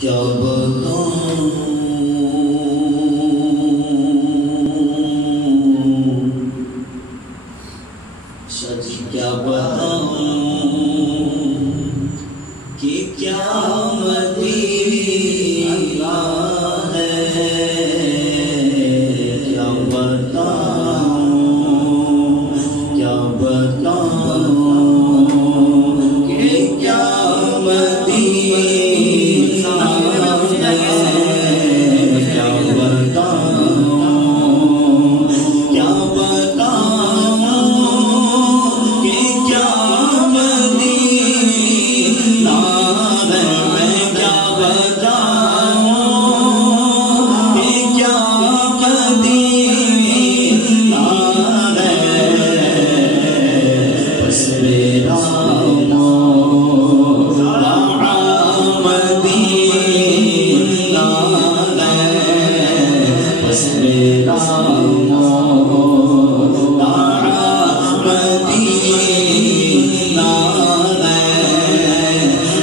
کیا بتاؤں سچ کیا بتاؤں کہ کیا مدینہ ہے کیا بتاؤں کیا بتاؤں کہ کیا مدینہ ہے کیا بتاؤں کیا بتاؤں کہ کیا مدینہ ہے میں کیا بتاؤں کہ کیا مدینہ ہے بس میرا مدینہ ہے بس میرا مدینہ ہے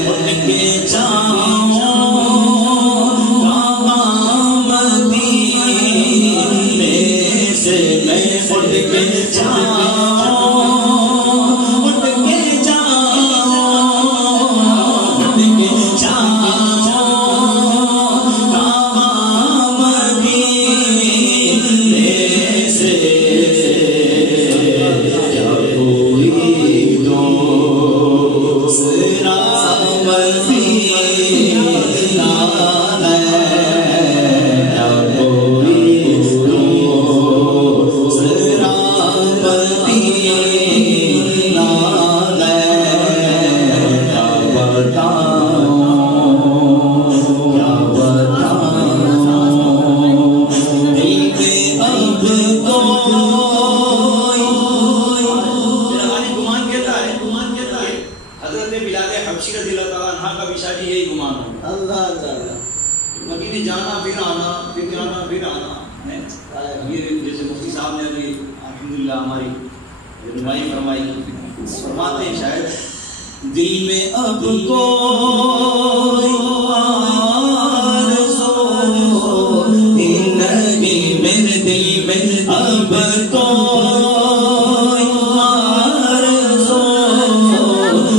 اٹھ کے جاؤں مدینے سے میں اٹھ کے جاؤں اٹھ کے جاؤں مدینے سے کیا کوئی دوسرا مدینہ ہے کیا کوئی دوسرا مدینہ ہے کیا بتاؤں کیا بتاؤں دل میں اب میرا غالب گمان کہتا ہے حضرت بلال حبشی رضی اللہ تعالیٰ عنہ کا بھی شاید یہی گمان ہے اللہ تعالیٰ مدینے جانا پھر آنا پھر جانا پھر آنا ہے یہ جیسے مفتی صاحب نے ابھی الحمدللہ ہماری رہنمائی فرمائی فرماتے ہیں شاید دل میں اب کوئی آرزو نہیں میرے دل میں اب کوئی آرزو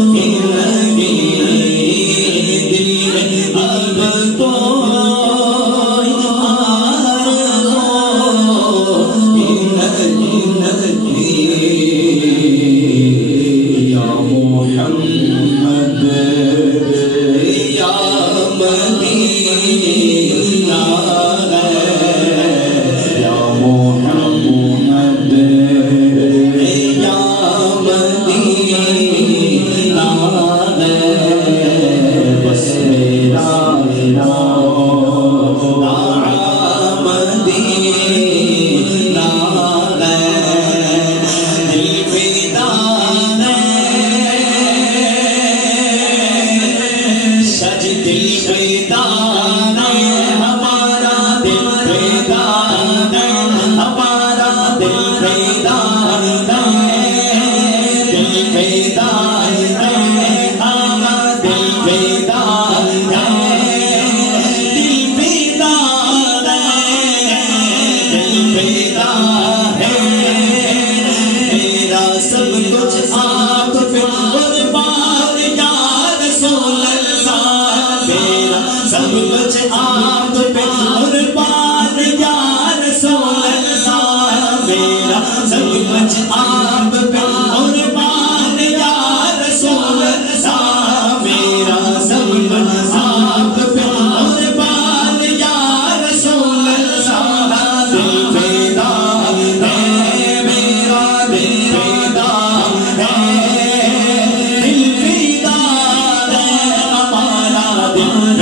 نہیں دل میں اب کوئی آرزو نہیں یا محمد یا مدینہ ہے یا محمد یا مدینہ ہے بس میرا مدینہ ہے دل فدا سج دل فدا ہمارا دل فدا ہمارا دل فدا دل فدا ہمارا دل فدا دل فدا ہے میرا سب کچھ آپ پہ قربان یا رسول اللہ میرا سب کچھ آپ پہ قربان یا رسول اللہ میرا سب کچھ آپ پہ قربان یا رسول اللہ میرا سب کچھ آپ پہ قربان یا رسول اللہ دل فدا ہے میرا دل فدا ہے دل فدا ہے ہمارا دل